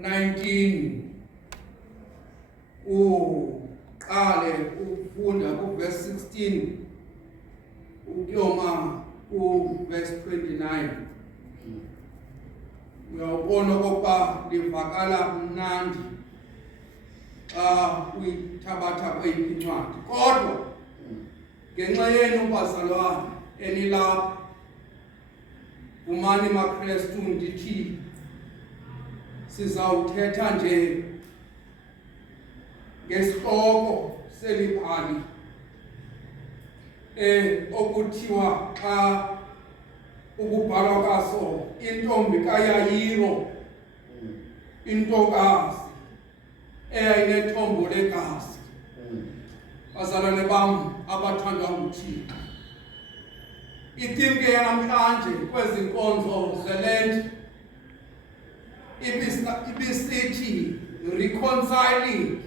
19 uqale ufunda kuverse 16 ukuyoma kuverse 29 uyawubona okokuba livakala mnandi xa uyithabatha kweyiphi incwadi kodwa ngenxa yenu bazalwane enilapha umani maKristu ndithi sizawuthetha nje ngesihloko selibhali okuthiwa xa ukubhalwa kaso intombi kaYayiro intokazi eyayinethombo legazi. Bazalwane bam abathandwa nguThixo, itimke yanamhlanje kwezi nkonzo zeLent ibisithi reconciling,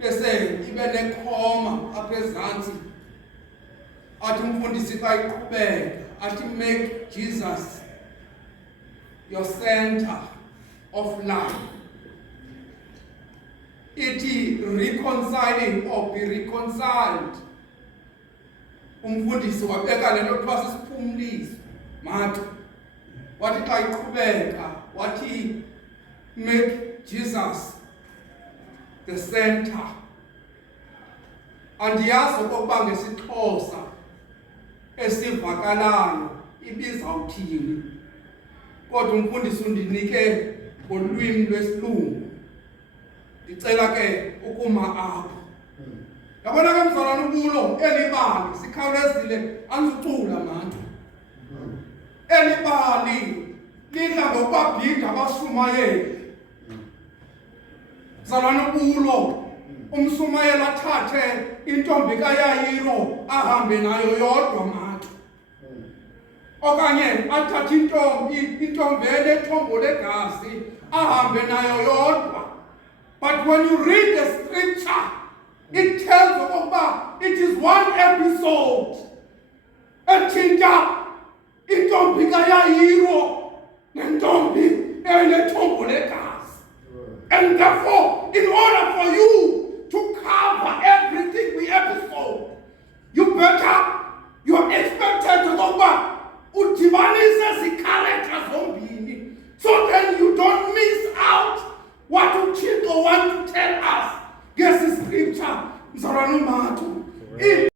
bese ibe nekhoma apha ezantsi athi umfundisi xa iqhubeka athi make Jesus your center of life. Ithi reconciling or be reconciled. Umfundisi wabeka le nto kuthiwa sisiphumliso mathi wathi xa iqhubeka wathi make Jesus the center. Andiyazi okokuba ngesiXhosa esivakalayo ibizawuthini, kodwa umfundisi undinike ngolwimi lwesilungu, ndicela ke ukuma apho. Yabona ke mzalwane ubulo elibali sikhawulezile anzucula manje. Elibali lidla ngokubabhida abashumayeli. Mzalwane ubulo umshumayeli athathe intombi kaYayiro ahambe nayo yodwa manje. Okanye athathe intombi enethombo legazi ahambe nayo yodwa. But when you read the scripture, it tells about it is one episode. Ethinta intombi kaYayiro nentombi enethombo legazi. And therefore, in order for you to cover everything we episode, you better